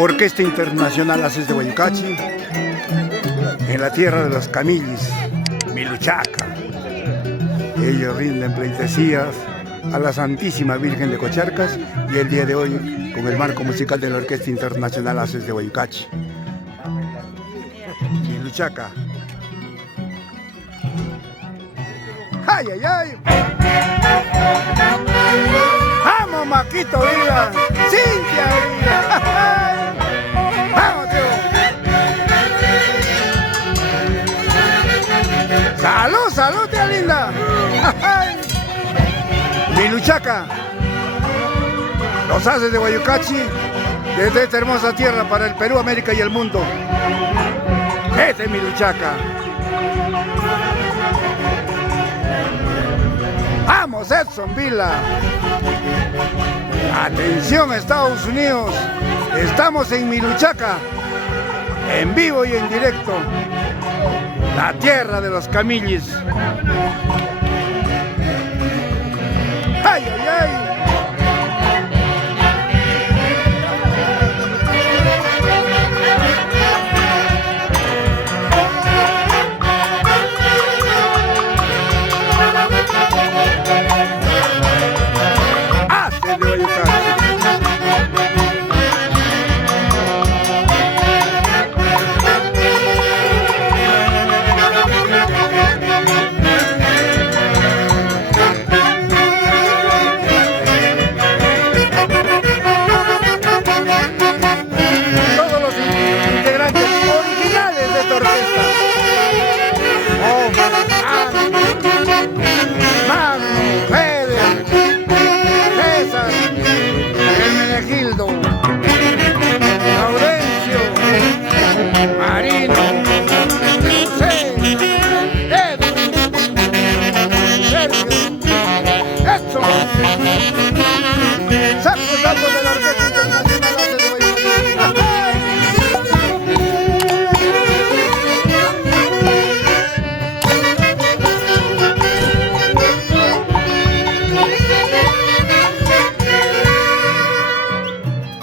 Orquesta Internacional Haces de Guayucachi, en la tierra de los Camillis, Miluchaca. Ellos rinden pleitesías a la Santísima Virgen de Cocharcas y el día de hoy con el marco musical de la Orquesta Internacional Haces de Guayucachi. Miluchaca. ¡Ay, ay, ay! ¡Vamos, Maquito, viva! ¡Cintia, viva! ¡Vamos, tío! ¡Salud, salud, tía linda! Miluchaca, los Haces de Guayucachi, desde esta hermosa tierra para el Perú, América y el mundo. Este es Miluchaca. ¡Vamos, Edson Vila! ¡Atención, Estados Unidos! Estamos en Miluchaca, en vivo y en directo. La tierra de los Camillis. ¡Ay, ay, ay! Haces de Guayucachi.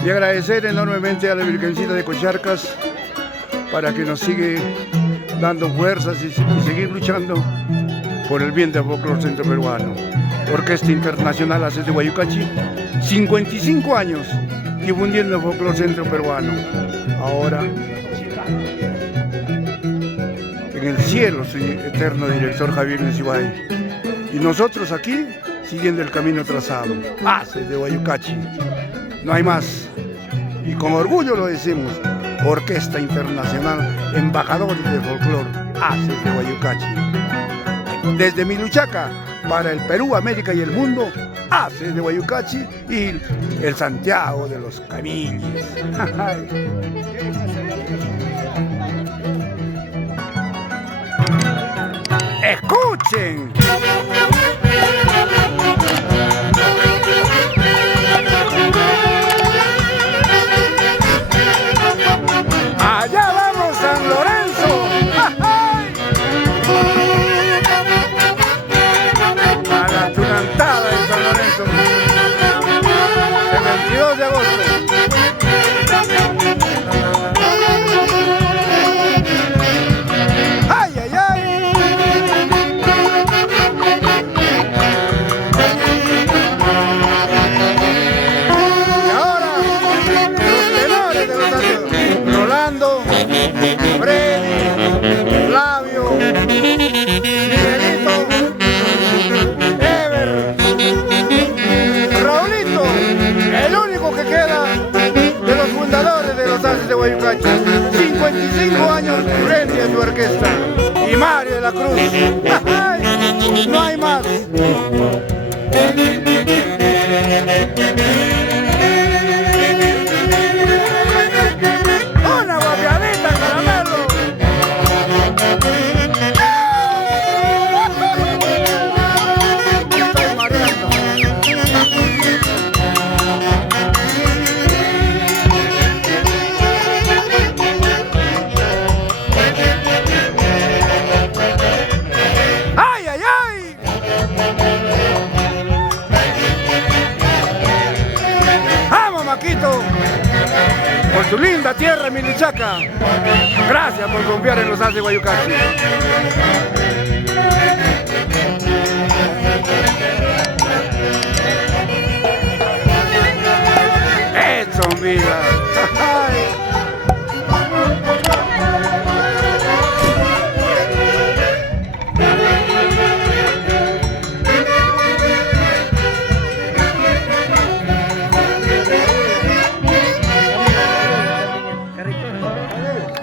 Y agradecer enormemente a la Virgencita de Cocharcas para que nos sigue dando fuerzas y seguir luchando por el bien del folclore centroperuano. Orquesta Internacional Haces de Guayucachi, 55 años difundiendo el folclore centroperuano. Ahora, en el cielo, su eterno director Javier Ncibay. Y nosotros aquí, siguiendo el camino trazado. Haces de Guayucachi. No hay más. Y con orgullo lo decimos. Orquesta Internacional, embajadores del folclore, Haces de Guayucachi. Desde Miluchaca, para el Perú, América y el mundo, Haces de Guayucachi y el Santiago de los Camillis. ¡Escuchen! ¡Allá vamos, San Lorenzo! A la tunantada de San Lorenzo, el 22 de agosto. ¡Ay, ay, ay! Y ahora, los tenores de los años: Rolando, Freddy, Flavio, Miguelito, Ever, Raulito, el único que queda de los fundadores de los Haces de Guayucachi, 55 años frente a su orquesta, y Mario de la Cruz. No hay más. ¡Una guapiadita, caramelo! Estoy mareando. ¡Ay, ay, ay! por tu linda tierra, Miluchaca. Gracias por confiar en los As de Guayucachi. ¡Eso, vida!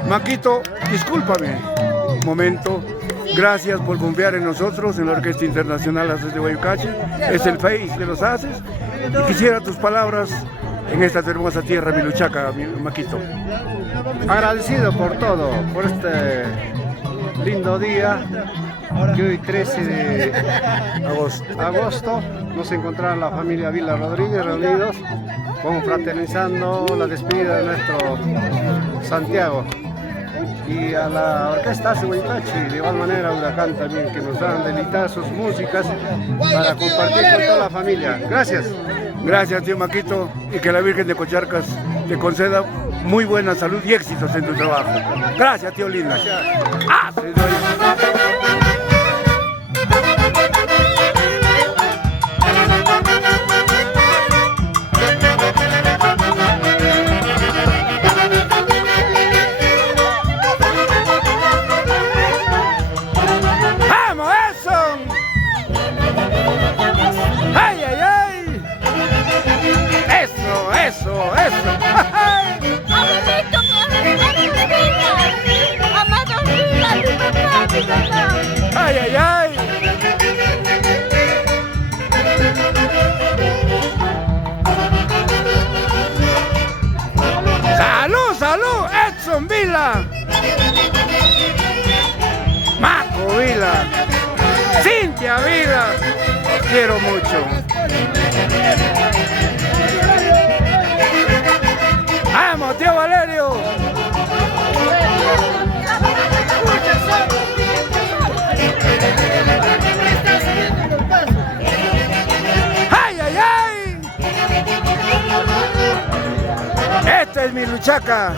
Maquito, discúlpame un momento. Gracias por confiar en nosotros, en la Orquesta Internacional Ases de Guayucachi. Es el Face de los Ases. Y quisiera tus palabras en esta hermosa tierra, Miluchaca, Maquito. Agradecido por todo, por este lindo día, que hoy 13 de agosto nos encontramos la familia Vila Rodríguez reunidos, confraternizando la despedida de nuestro Santiago. Y a la Orquesta Ases de Guayucachi, de igual manera a Huracán también, que nos dan deleitar sus músicas para compartir con toda la familia. Gracias. Gracias, tío Maquito, y que la Virgen de Cocharcas te conceda muy buena salud y éxitos en tu trabajo. Gracias, tío lindo. ¡Vamos, eso! ¡Ay, ay, ay! ¡Eso, eso, eso! Abuelito, amado, mira, mi papá, mi papá. ¡Ay, ay, ay! ¡Salud, salud! ¡Edson Vila! ¡Maco Vila! ¡Cintia Vila! Los quiero mucho. ¡Vamos, tío Valerio! ¡Ay, ay, ay! Esta es Miluchaca.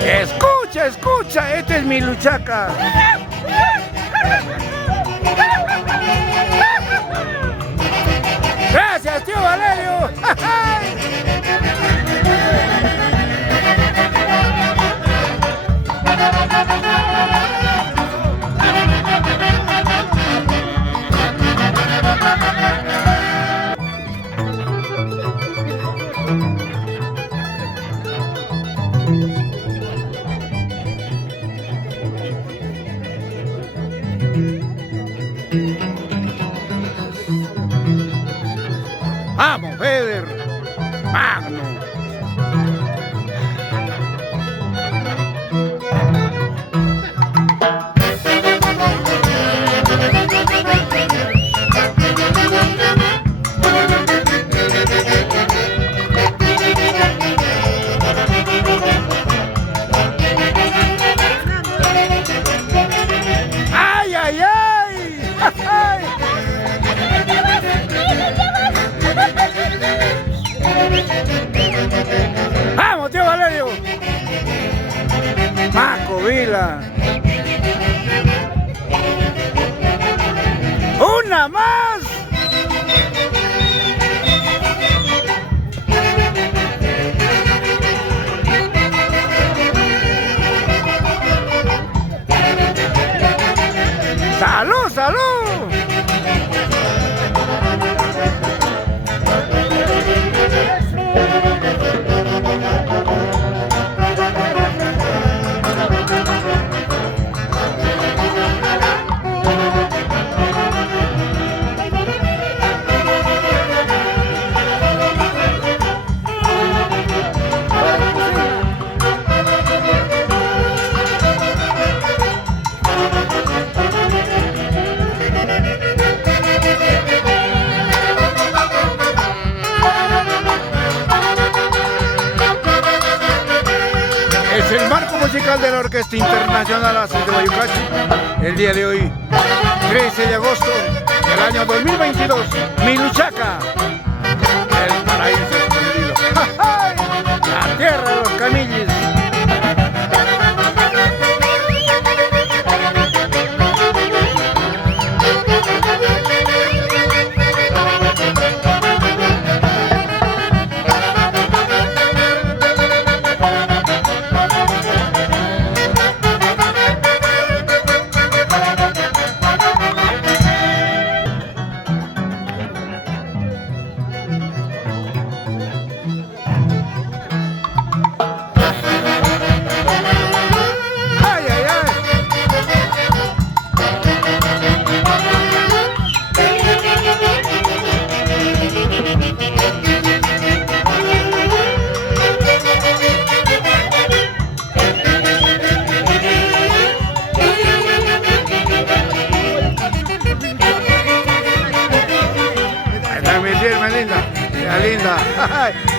Escucha, escucha, esta es Miluchaca. Gracias, tío Valerio. Vamos, Feder. Magno. ¡Ay, ay, ay! ¡Ay! ¡Vamos, tío Valerio! ¡Maco Vila! ¡Una más! ¡Salud, salud! Es el marco musical de la Orquesta Internacional Ases de Guayucachi. El día de hoy, 13 de agosto del año 2022, Miluchaca, el paraíso escondido. ¡Ja, ja! La tierra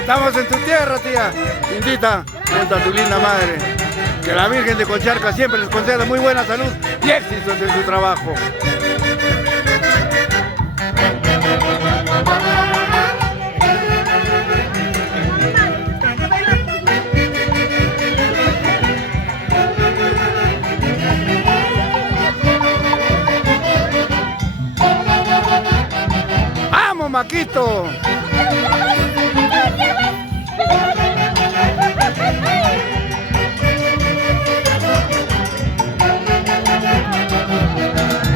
Estamos en tu tierra, tía. Lindita, junto a tu linda madre. Que la Virgen de Concharca siempre les conceda muy buena salud y éxitos en su trabajo. ¡Vamos, Maquito!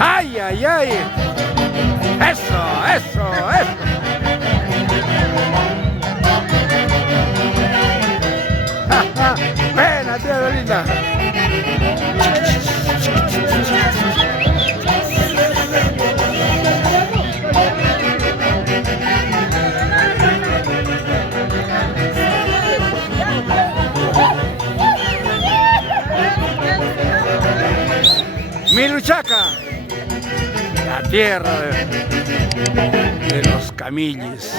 ¡Ay, ay, ay! ¡Eso, eso, eso! ¡Ja, ja! ¡Buena, tía linda! Miluchaca, la tierra de los camilles.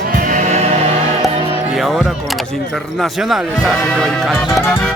Y ahora con los internacionales, de Huaycachi.